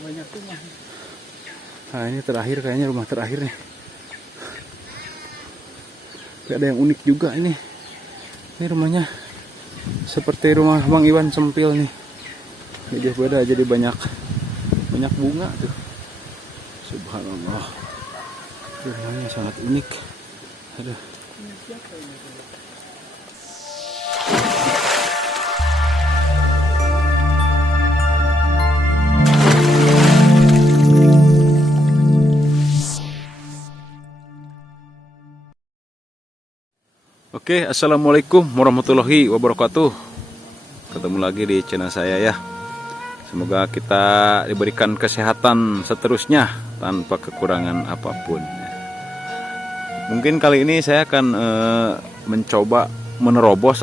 banyak rumah. Nah ini terakhir, kayaknya rumah terakhir nih. Gak ada yang unik juga ini. Ini rumahnya seperti rumah Bang Iwan Sempil nih. Gak jauh beda, jadi banyak bunga tuh. Subhanallah. Rumahnya sangat unik. Aduh. Oke, assalamualaikum warahmatullahi wabarakatuh. Ketemu lagi di channel saya ya. Semoga kita diberikan kesehatan seterusnya tanpa kekurangan apapun. Mungkin kali ini saya akan mencoba menerobos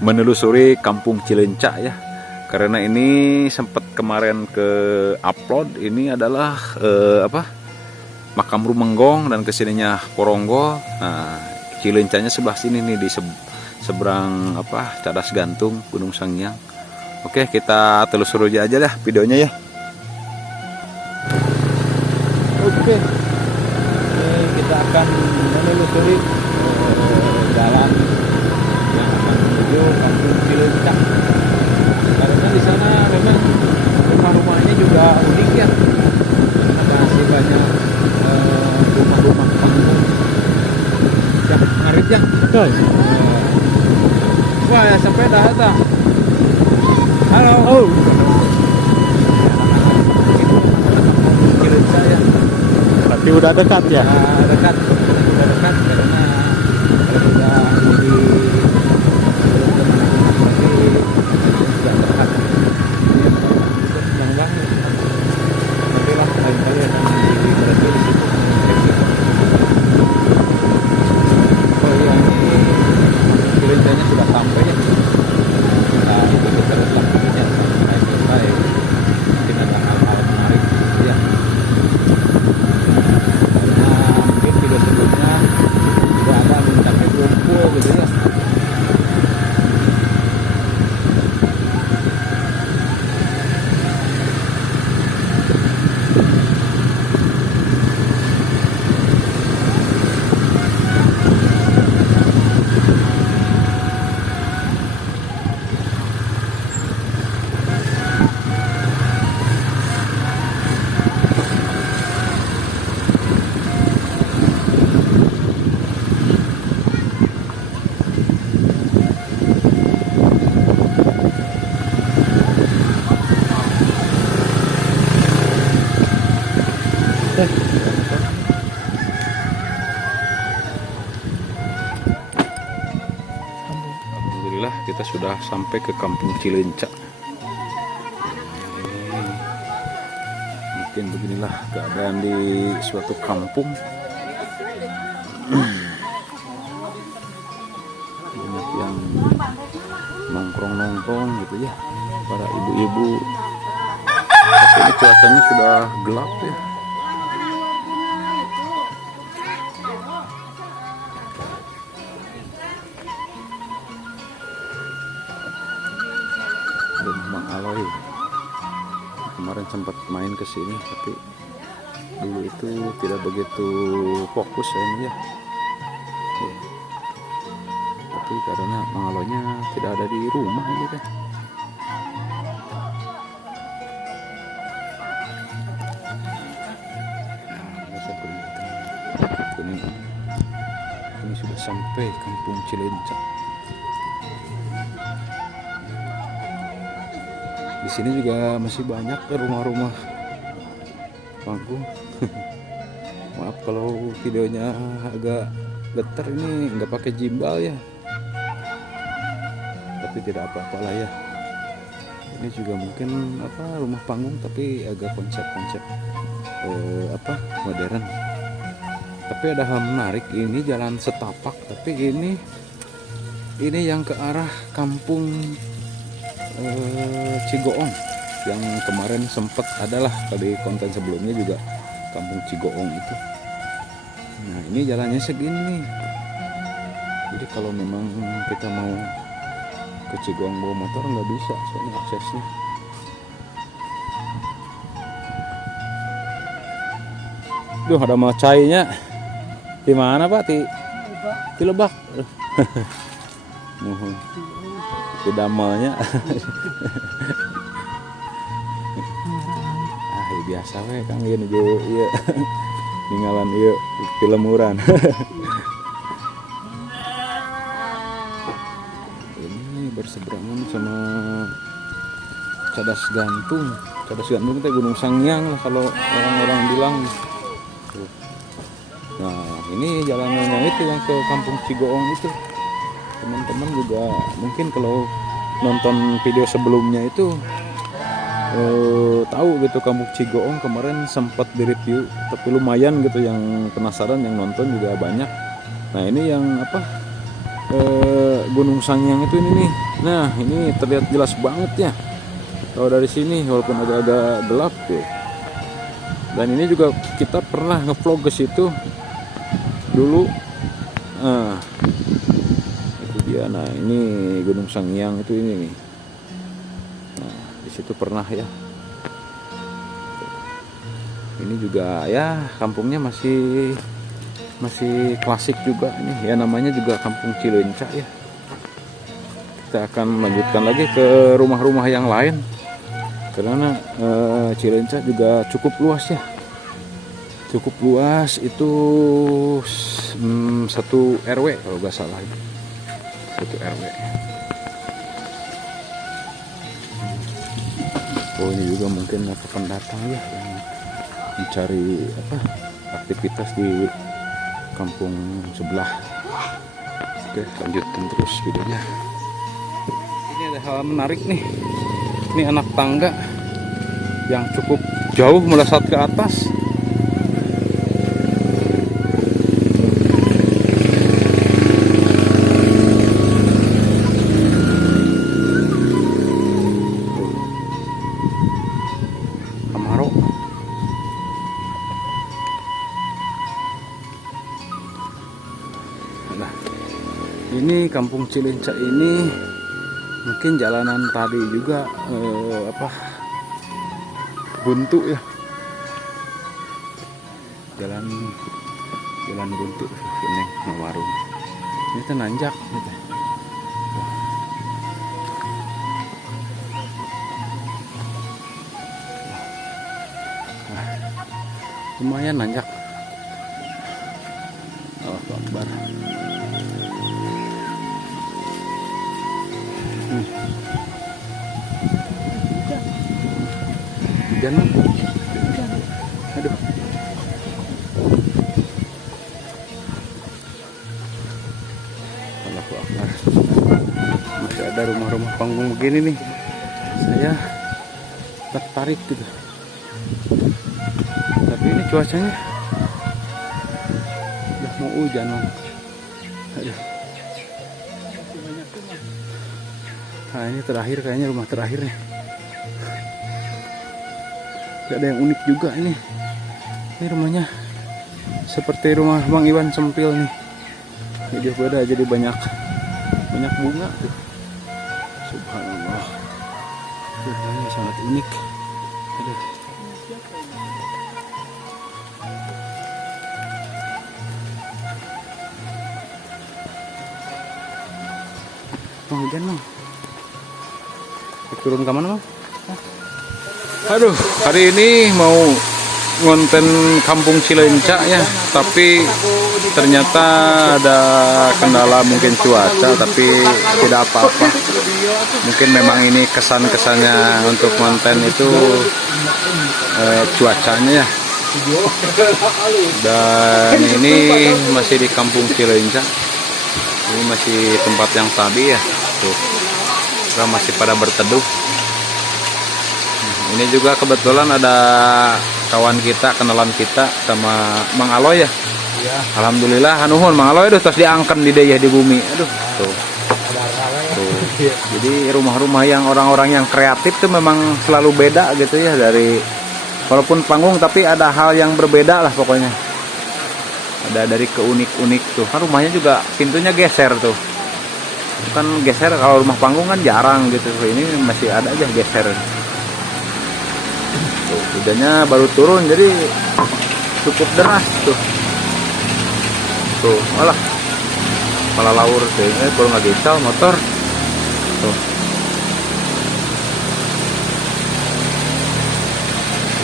menelusuri Kampung Cilencak ya. Karena ini sempat kemarin ke upload, ini adalah Makam Rumenggong dan kesininya Poronggo. Nah, Cilencaknya sebelah sini nih, di seberang Cadas Gantung Gunung Sangyang. Oke, kita telusuri aja dah videonya ya. Oke, kita akan menelusuri jalan yang akan menuju Kampung Cilencak. Karena di sana memang rumah-rumahnya juga unik ya. Masih banyak rumah-rumah panggung. Ya, ngarit ya. Betul. Wah, ya sepeda ta. Halo. Oh. Cilencak ya. Berarti udah dekat ya? Dekat. Udah dekat karena kalau udah di sudah dekat. Senang banget. Nanti lah lain kali akan berhenti di situ. Cilencaknya sudah sampai ya. Nah, itu kita lihat videonya sampai selesai. Mungkin ada hal-hal menarik ya. Karena mungkin video sebelumnya sudah ada mencapai kumpul gitu ya. Alhamdulillah kita sudah sampai ke Kampung Cilencak. Mungkin beginilah keadaan di suatu kampung. Banyak yang nongkrong-nongkrong gitu ya, para ibu-ibu. Tapi ini cuacanya sudah gelap ya. Mang Aloy kemarin sempat main ke sini, tapi dulu itu tidak begitu fokus ya. Tapi karena Mang Aloynya tidak ada di rumah gitu. Ini sudah sampai Kampung Cilencak. Di sini juga masih banyak rumah-rumah panggung. Maaf kalau videonya agak getar, ini nggak pakai gimbal ya. Tapi tidak apa-apa lah ya. Ini juga mungkin rumah panggung tapi agak konsep-konsep modern. Tapi ada hal menarik, ini jalan setapak, tapi ini yang ke arah Kampung Cigoong yang kemarin sempat adalah di konten sebelumnya juga Kampung Cigoong itu. Nah, ini jalannya segini nih. Jadi kalau memang kita mau ke Cigoong bawa motor nggak bisa, soalnya aksesnya. Duh, ada macainya. Di mana Pak? Di Lebak. Nuhun. Di damelnya. Biasa we Kang ieu ieu. Ninggalan ieu filmuran. Ini berseberangan sama Cadas Gantung. Cadas Gantung teh Gunung Sangyang lah kalau orang-orang bilang. Nah, ini jalanannya itu yang ke Kampung Cigoong itu. Teman-teman juga mungkin kalau nonton video sebelumnya itu tahu gitu Kampung Cigoong kemarin sempat direview, tapi lumayan gitu yang penasaran, yang nonton juga banyak. Nah ini yang apa Gunung Sangyang itu ini nih. Nah ini terlihat jelas banget ya kalau dari sini walaupun agak-agak gelap tuh. Dan ini juga kita pernah ngevlog ke situ dulu. Nah itu dia. Nah ini Gunung Sangyang itu ini nih. Itu pernah ya. Ini juga ya kampungnya masih klasik juga ini ya, namanya juga Kampung Cileunca ya. Kita akan melanjutkan lagi ke rumah-rumah yang lain karena Cileunca juga cukup luas ya, cukup luas. Itu 1 RW kalau nggak salah, 1 RW. Oh ini juga mungkin apa pendatang ya yang mencari apa aktivitas di kampung sebelah. Oke, lanjutin terus videonya. Ini ada hal menarik nih. Ini anak tangga yang cukup jauh melesat ke atas. Nah, ini Kampung Cileunca ini mungkin jalanan tadi juga buntu ya, jalan buntu ini warung ini tuh nanjak gitu. Nah, lumayan nanjak. Allahu Akbar. Jangan. Aduh. Allahu Akbar. Masih ada rumah-rumah panggung begini nih. Saya tertarik gitu. Tapi ini cuacanya udah mau hujan. Aduh. Nah ini terakhir kayaknya, rumah terakhir nih. Gak ada yang unik juga ini. Ini rumahnya seperti rumah Bang Iwan Sempil nih. Ini dia beda jadi banyak bunga tuh. Subhanallah. Rumahnya sangat unik. Aduh. Bang hujan Bang. Turun ke mana Bang? Aduh, hari ini mau ngonten Kampung Cileunca ya, tapi ternyata ada kendala mungkin cuaca, tapi tidak apa-apa. Mungkin memang ini kesan-kesannya untuk konten itu cuacanya ya. Dan ini masih di Kampung Cileunca. Ini masih tempat yang tadi ya. Tuh. Orang masih pada berteduh. Ini juga kebetulan ada kawan kita, kenalan kita sama Mang Aloy ya. Iya. Alhamdulillah hanuhun Mang Aloy terus diangkat di daya di bumi. Aduh, tuh. Tuh. Jadi rumah-rumah yang orang-orang yang kreatif tuh memang selalu beda gitu ya, dari walaupun panggung tapi ada hal yang berbeda lah pokoknya. Ada dari keunik-unik tuh. Kan rumahnya juga pintunya geser tuh. Bukan geser, kalau rumah panggung kan jarang gitu. Ini masih ada aja geser. Tuh, hujannya baru turun jadi cukup deras tuh. Tuh, malah laur deh. Kalau nggak diesel motor. Tuh.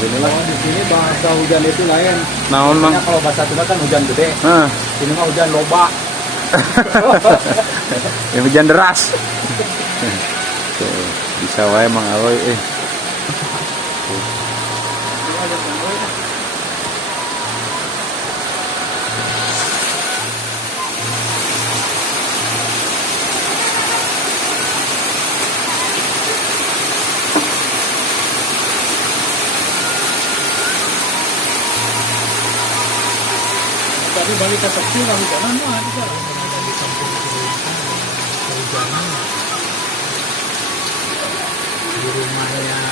Inilah di sini bahasa hujan itu lain. Naon mang? Kalau bahasa Sunda kan hujan gede. Nah, Ini mah hujan loba. ya hujan deras. Tuh, bisa wae mang Aloy Tadi balik ke kecil lalu jalan mah juga ada di kampung hujanan di rumahnya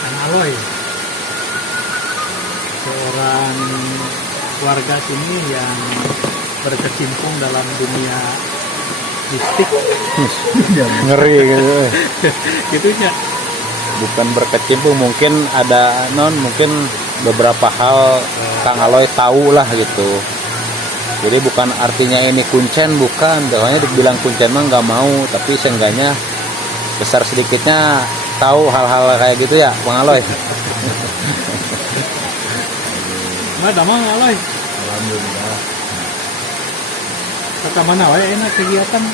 Kang Aloy, seorang warga sini yang berkecimpung dalam dunia mistik. ngeri gitu. Gitu ya. Bukan berkecimpung, mungkin ada mungkin beberapa hal Kang Aloy tahu lah gitu. Jadi bukan artinya ini kuncen, bukan. Soalnya dibilang kuncen mah nggak mau, tapi seenggaknya besar sedikitnya tahu hal-hal kayak gitu ya, Bang Aloy. Nggak ada Mang Aloy. Alhamdulillah. Kata mana wae enak kegiatan.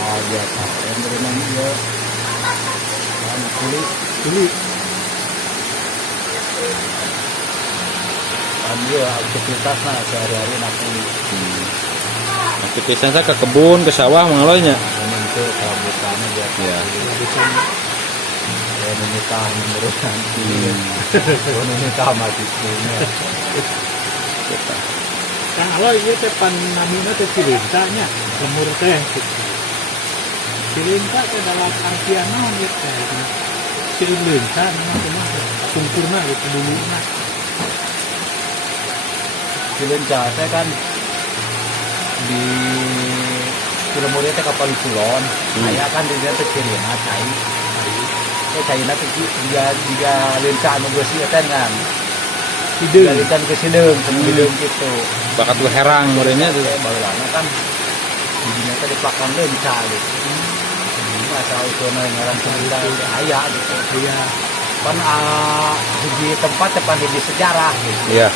Biasa. Yang berenang dia. Kulit. Ambil aktivitas sehari-hari nakuli. Aktivitasnya ke kebun, ke sawah, Mang Aloynya. Itu kerambutan aja. Ya. Bukan Ya menikah menurut nanti. Menikah mati punya. Kang Aloy ieu teh panamina teh Cilinta-nya, lemur teh. Cilinta teh dalam artian naon ieu teh? Cilinta namanya sungkurna gitu duluna. Cilinca teh kan di Cilemurnya teh kapal Kulon. Aya kan di dieu teh cirina cai. Caina teh dia lenca anu geus ieu teh kan. Hideung. Galikan ke sideung, hideung gitu. Bakat lu herang meureunnya tuh. Baheulana kan dinya teh dipakan lenca gitu. Ini asal usulna ngaran Cilinca aya gitu. Iya. Kan di tempat tepan di sejarah gitu. Iya.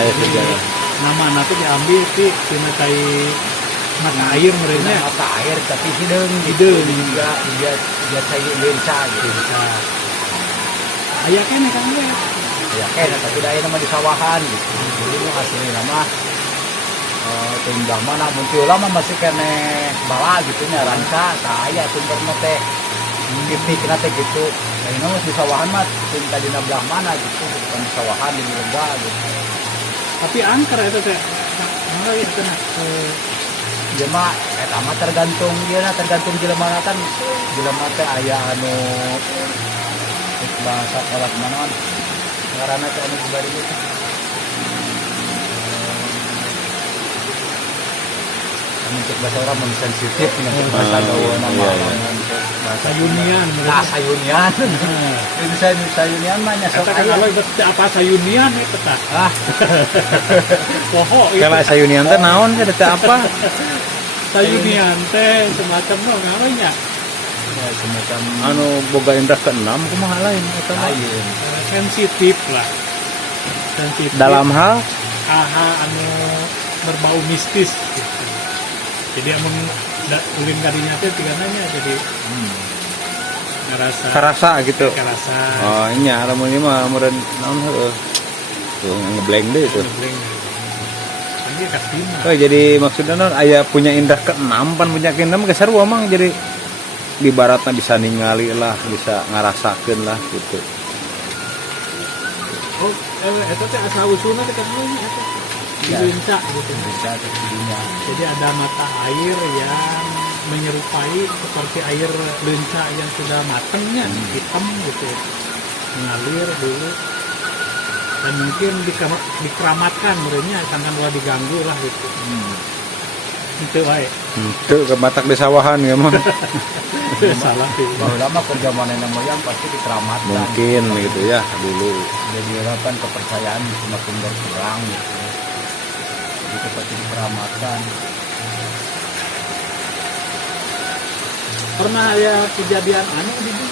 Aya sejarah. Nama nanti diambil tina cai mata air merenya. Mata air tapi hideung juga dia cai lenca gitu. Aya kene Kang Aloy. Ya kayaknya tapi daya nama di sawahan gitu. Jadi mau hasilnya nama tinggal mana muncul lama masih kene bala gitu nya ranca saya sumberna teh titik nate gitu. Nah ini di sawahan mah tinggal di belah mana gitu, bukan di sawahan di lemba gitu. Tapi angker itu teh. Mana ya cenah. Dia mah eta mah tergantung jelema kan jelema teh aya anu bahasa kelas mana kan karena teh anu bari itu untuk bahasa orang mensensitif dengan bahasa gaul nama bahasa Sayunian. sayunian bisa sayunian mah nya sok Kata Aloy betul apa sayunian itu tah. Poho itu. kalau sayunian teh naon teh apa Sayunian teh semacam namanya. ya semacam anu boga indra keenam kumaha lain eta mah Sensitif lah. Sensitif. dalam hal anu berbau mistis gitu. Jadi amun ulin kadinya teh tigananya jadi karasa gitu. Karasa. Oh nya lamun ieu mah meureun naon heueuh. Tuh ngeblank deh itu. Ini kasina. Oh jadi maksudnya naon aya punya indra keenam pan punya keenam geus sarua mang jadi di baratna bisa ningali lah, bisa ngarasakeun lah gitu. Oh, eta teh asa usulna teh katanya eta. Lenca gitu. Bisa terjadinya. Jadi ada mata air yang menyerupai seperti air lenca yang sudah matangnya, hitam gitu, mengalir dulu. Dan mungkin dikeramatkan merenya, jangan diganggu lah gitu. Itu wae. Itu ke matak di sawahan ya mah. Salah sih. Bahwa lama kerja nenek moyang pasti diteramatkan. Mungkin gitu ya dulu. Jadi harapan kepercayaan semakin berkurang gitu. Jadi itu pasti diteramatkan. Pernah ya kejadian aneh di